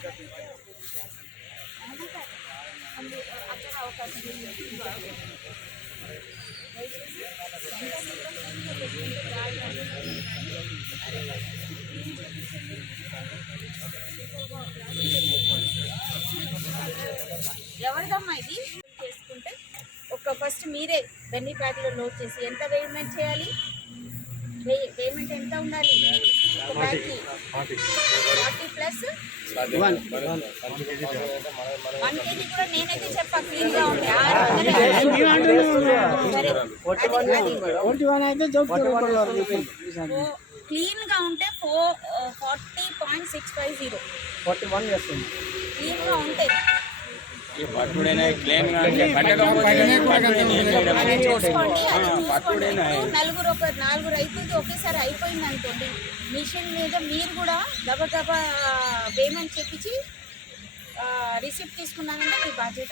అక్కడ అవకాశం ఎవరిదమ్మా ఇది చేసుకుంటే ఫస్ట్ మీరే బెన్నీ ప్యాడ్లో లోడ్ చేసి ఎంత పేమెంట్ చేయాలి, పేమెంట్ ఎంత ఉండాలి? 40 ప్లస్ 1 kg కూడా నేనైతే చెప్పా క్లీన్గా ఉంటే 600 క్లీన్గా ఉంటే 40.650 క్లీన్గా ఉంటే నాలుగు రైతులది ఒకేసారి అయిపోయింది అనుకోండి, మిషన్ మీద మీరు కూడా గబగబా పేమెంట్ చెప్పించి రిసిప్ట్ తీసుకున్నానంటే మీ బాధ్యత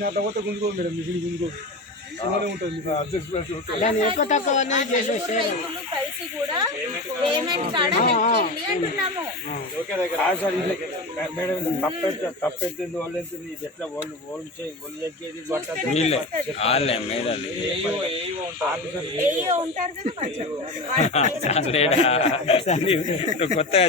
కలిసి కూడా పేమెంట్ కాడ పెట్టండి అంటున్నాము. ఉంటారు కొత్తగా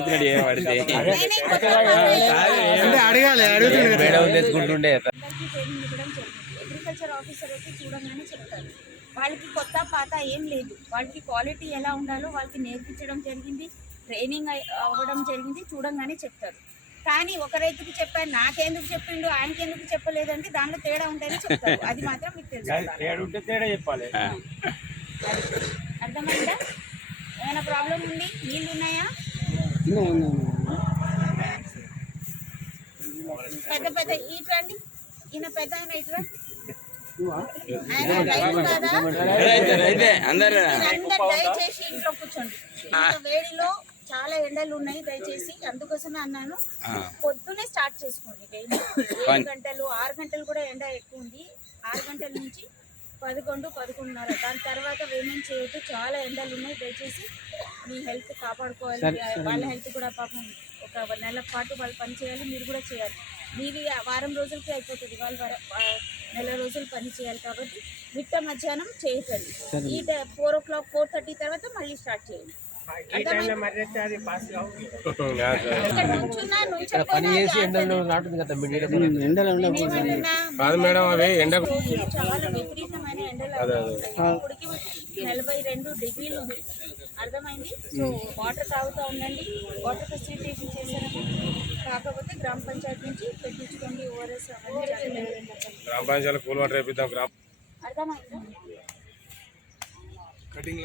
అడగాలి తెచ్చుకుంటుండే అగ్రికల్చర్ ఆఫీసర్ అయితే చూడంగానే చెప్తారు. వాళ్ళకి కొత్త పాత ఏం లేదు, వాళ్ళకి క్వాలిటీ ఎలా ఉండాలో వాళ్ళకి నేర్పించడం జరిగింది, ట్రైనింగ్ అవ్వడం జరిగింది, చూడంగానే చెప్తారు. కానీ ఒక రైతుకి చెప్పాను, నాకెందుకు చెప్పిండు ఆయనకెందుకు చెప్పలేదంటే దాంట్లో తేడా ఉంటేనే చెప్తారు. అది మాత్రం మీకు తెలుసు. అర్థమైందా? ఏమైనా ప్రాబ్లం ఉంది? నీళ్ళు ఉన్నాయా? పెద్ద పెద్ద ఇట్రండి, ఈయన పెద్ద ఆయన ఇట్రా. దయచేసి ఇంట్లో కూర్చోండి. వేడిలో చాలా ఎండలు ఉన్నాయి, దయచేసి అందుకోసమే అన్నాను. పొద్దునే స్టార్ట్ చేసుకోండి. డైలీ 7 గంటలు 6 గంటలు కూడా ఎండ ఎక్కువ ఉంది. 6 గంటల నుంచి 11, 11:30 దాని తర్వాత పేమెంట్ చేయొద్దు. చాలా ఎండలు ఉన్నాయి, దయచేసి మీ హెల్త్ కాపాడుకోవాలి. వాళ్ళ హెల్త్ కూడా పాపం ఒక నెల పాటు వాళ్ళు పని చేయాలి, మీరు కూడా చేయాలి. మీది వారం రోజులకి అయిపోతుంది, వాళ్ళు నెల రోజులు పని చేయాలి. కాబట్టి మిట్ట మధ్యాహ్నం చేయకండి. ఈ 4 o'clock 4:30 తర్వాత మళ్ళీ స్టార్ట్ చేయండి. చాలా విపరీతమైన ఎండలు, 42 డిగ్రీలు ఉంది. అర్థమైంది? సో వాటర్ తాగుతూ ఉండండి. వాటర్ ఫెసిలిటేషన్ చేశారు, కాకపోతే గ్రామ పంచాయతీ నుంచి పెట్టించుకోండి. ఓఆర్ఎస్ గ్రామ పంచాయతీ కూల్ వాటర్ వేపిద్దాం. అర్థమైందా? కటింగ్